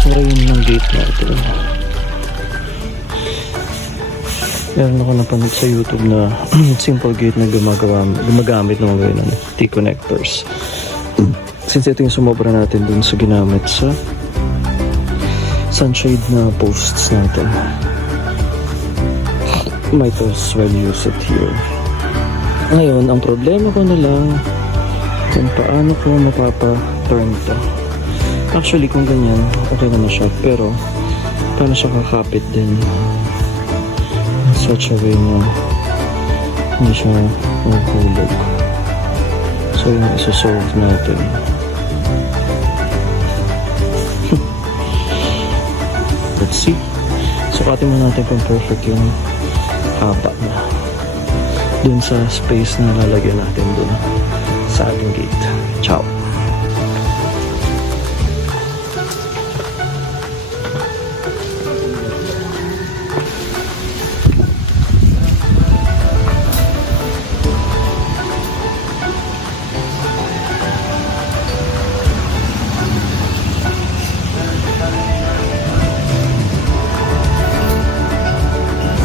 Pero yun ng gate natin. Meron ako napanood sa YouTube na simple gate na gumagamit ng mga ganun, T-connectors. Since ito yung sumobra natin dun sa ginamit sa sunshade na posts natin, might as well use it here. Ngayon, ang problema ko na lang kung paano ko mapapa-turn ito. Actually, kung ganyan, okay naman siya. Pero, paano siya kakapit din in such a way na hindi siya maghulog. So, yung isa-solve natin. Let's see. Sukatin mo natin kung perfect yung haba na dun sa space na lalagyan natin dun sa ating gate. Ciao!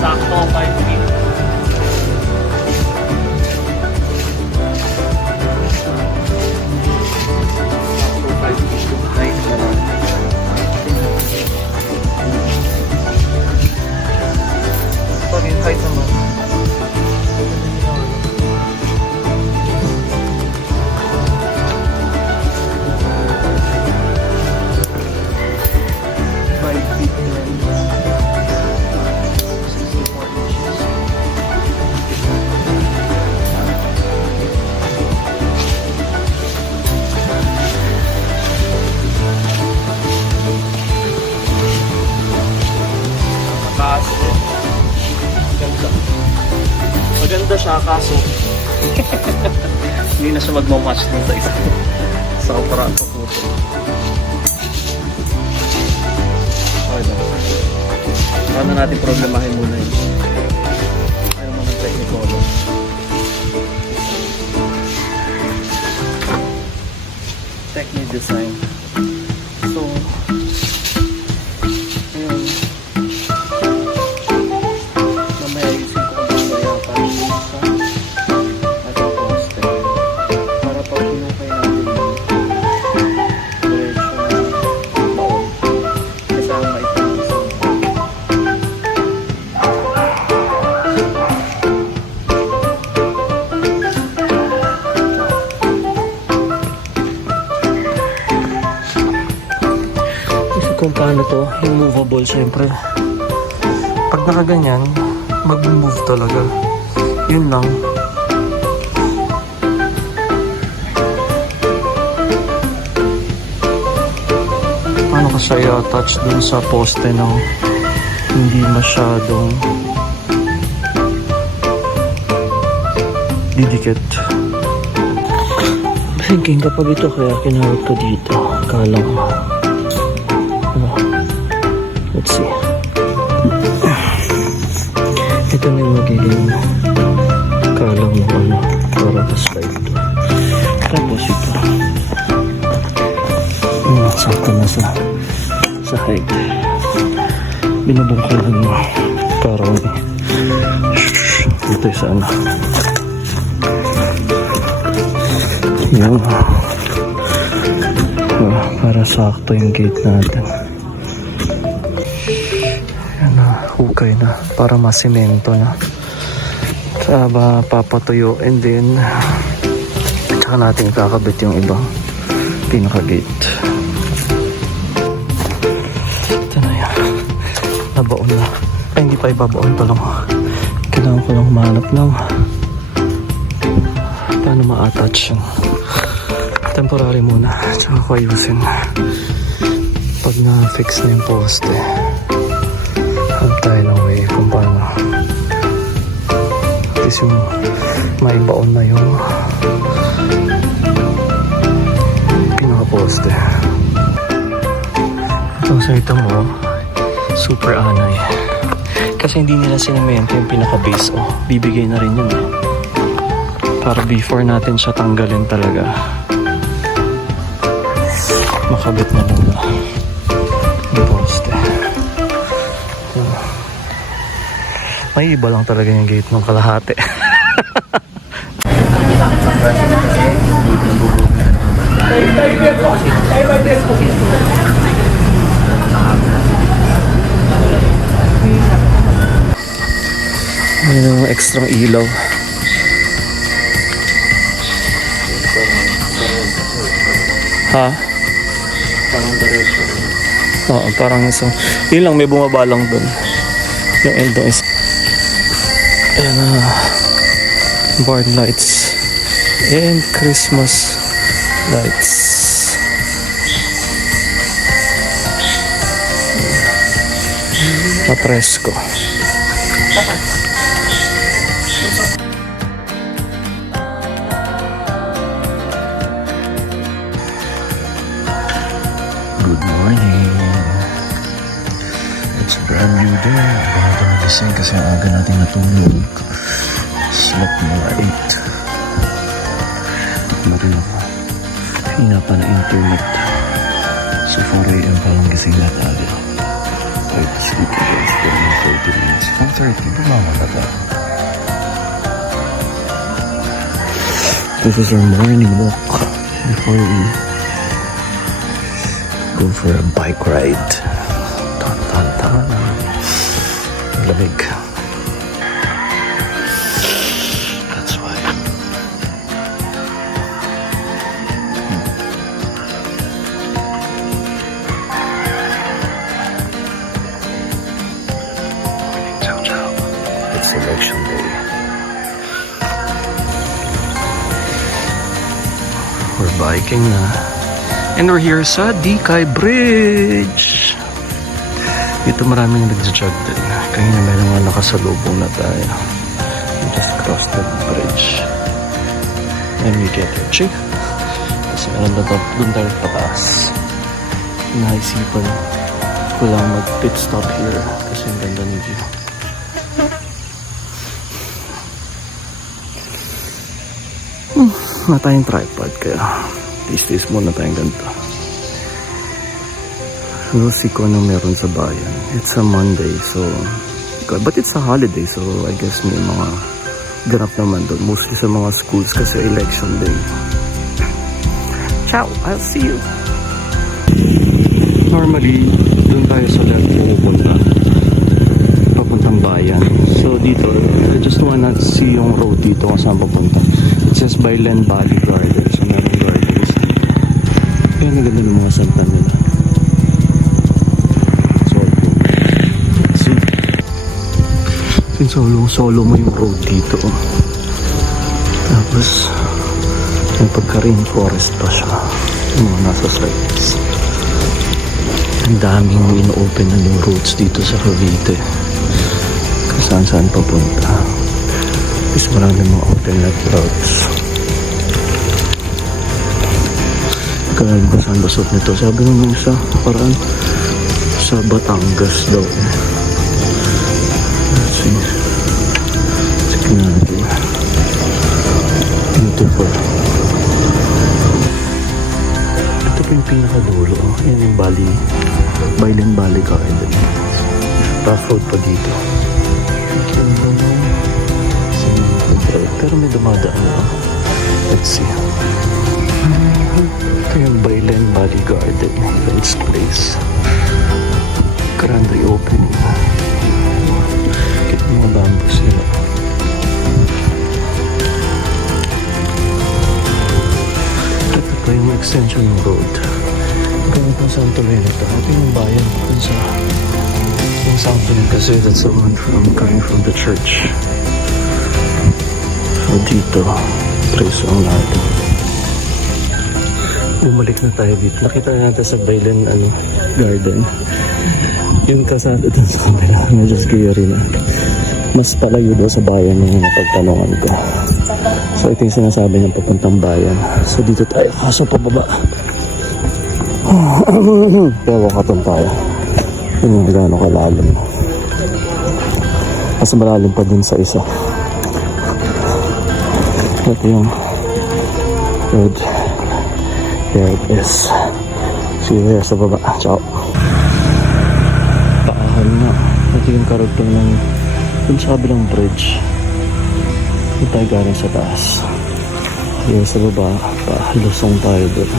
Sakto 5 feet. Height naman. Maganda siya kaso hindi na siya magmamatch dun sa isa sa operato po. Okay lang. Paano natin problemahin muna yun? Ayaw mo ng technicolor. Technique design. So kung paano to, yung movable syempre. Pag nakaganyan, mag-move talaga. Yun lang. Paano ko siya i-attach dun sa poste ng hindi masyadong didikit. Thinking kapag ito kaya kinawit ko dito, kalang let's see. Ito na yung magiging kalang ng ano para pa-slide ito. Tapos ito. Sakto na sa height. Binubungkalan mo parang dito sa ano. Yan. Para sakto yung gate natin. Hukay na para masimento na. Saka papatuyo and then tsaka natin kakabit yung ibang pinaka-gate. Ito na yan. Nabaon na. Ay, hindi pa ibabaon pa lang. Kailangan ko lang humanap ng paano ma-attach yung temporary muna. Tsaka ko ayusin pag na-fix na yung poste. Tayo ng way kung paano at least yung maibaon na yung pinaka-poste. Itong salita mo super anay kasi hindi nila sinimento yung pinaka-base. Bibigay na rin yun para before natin siya tanggalin talaga makabit na muna Yung poste. So, may iba lang talaga yung gate ng kalahati. May mga extrang ilaw. Ha? Oo, parang isang... Yun lang, may bumaba lang dun. Yung end is... Ayan na. Barn lights. And Christmas lights. Papresko. Good morning. It's a brand new day. Bago ito nagising kasi ang aga natin natulog. Slept mga 8. Marin ako. Hina pa na internet. So 4 a.m. pa lang gising na tayo. Wait, sleep again for 30 minutes. 4:30, bumama na tayo. This is our morning walk before we go for a bike ride. Tan tan tan. Lamig. That's why. Ciao, ciao. It's election day. We're biking na. And we're here sa Dikay Bridge. Dito maraming nagja-jog din. Kanina may mga nakasalubong na tayo. We just crossed the bridge. And we get here. Check. Kasi meron na doon tayo pataas. Naisipan ko lang mag-pit stop here. Kasi ang ganda ng view. Wala tayong tripod kaya tis-tis muna tayong ganito. We'll see kung ano meron sa bayan. It's a Monday, so but it's a holiday, so I guess may mga ganap naman doon. Mostly sa mga schools kasi election day. Ciao! I'll see you! Normally, doon tayo sa left pupunta. Papuntang bayan. So dito, I just wanna see yung road dito kung saan papunta. It says Bailen Valley Garden. So meron gardens. Kaya naganda ng mga santan nila. Solo mo yung road dito. Tapos yung pagka-rainforest pa siya. Yung mga nasa sides. Ang daming in-open na yung roads dito sa Cavite. Kung saan papunta. Tapos maraming mga alternate routes. Kaya ko saan basot nito. Sabi nung isa, parang sa Batangas daw eh. Let's see. Sige natin. Beautiful. Ito po yung pinakadulo. Yan yung Bailen Valley Garden. Rough road pa dito. Pero may dumadaan na. Let's see. Ito yung Bailen Valley Garden. Events place. Grand reopening. Mga bamboo sila. Ito pa yung extension ng road. Kaya kung saan tuloy na ito. Ito yung bayan. Kung sa yung something kasi that's the one coming from the church. So dito, preso ang natin. Bumalik na tayo dito. Nakita natin sa Bailen Garden. Yung kasada dun sa kamera. Medyo scary na. Mas palayo daw sa bayan yung napagtanungan ko. So ito yung sinasabi niyang papuntang bayan. So dito tayo. Kaso pababa. Kaya wakatong tayo. Yun yung gano'n kalalim. Mas malalim pa dun sa isa. Ito yung road. Here it is. See you there sa baba. Ciao. Paahon nga. Ito yung karugtong ng dun sa kabilang bridge. Dito tayo galing sa taas. Yung sa baba, lusong tayo doon.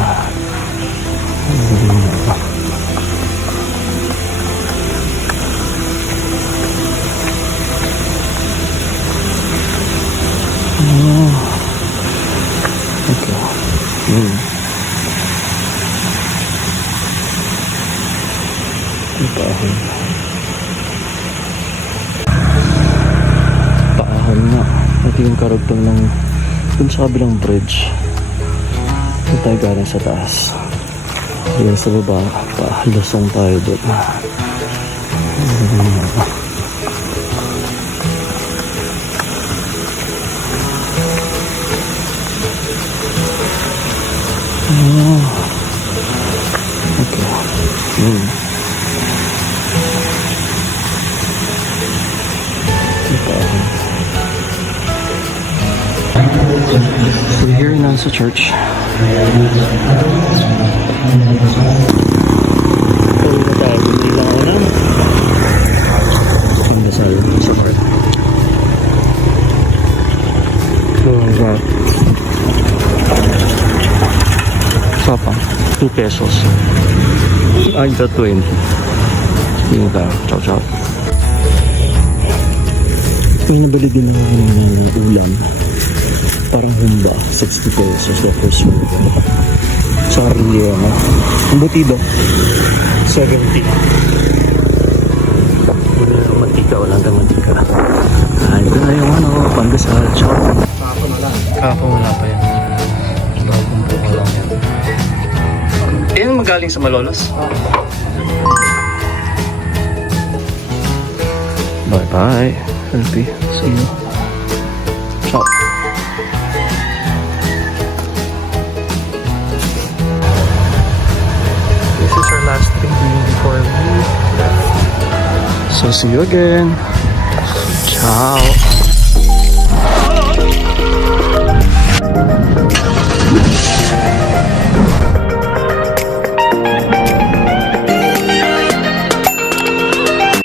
Okay. Paahon. Paahon nga. Ito yung karugtong ng dun sa kabilang bridge. Dito tayo galing sa taas. Yung sa baba, lusong tayo doon. Okay. So here na sa church. Pauwi na tayo. Hindi lang ako na. Pandasal sa court. So, Sapa, 2 pesos. Ay, ito 20. Hindi ka. Ciao, ciao. May nabali din ako ng ulam. Parang humba, 60 pesos the first food. Sorry, embutido, 70. Mantika, walang tayong mantika. Ay, ito na yung pandesal. Ciao. Kahapon wala pa yan. Bagong buka lang yan. Yan magaling sa Malolos? Bye-bye. Healthy. See you. Ciao. This is our last reading before we left. So see you again. Ciao.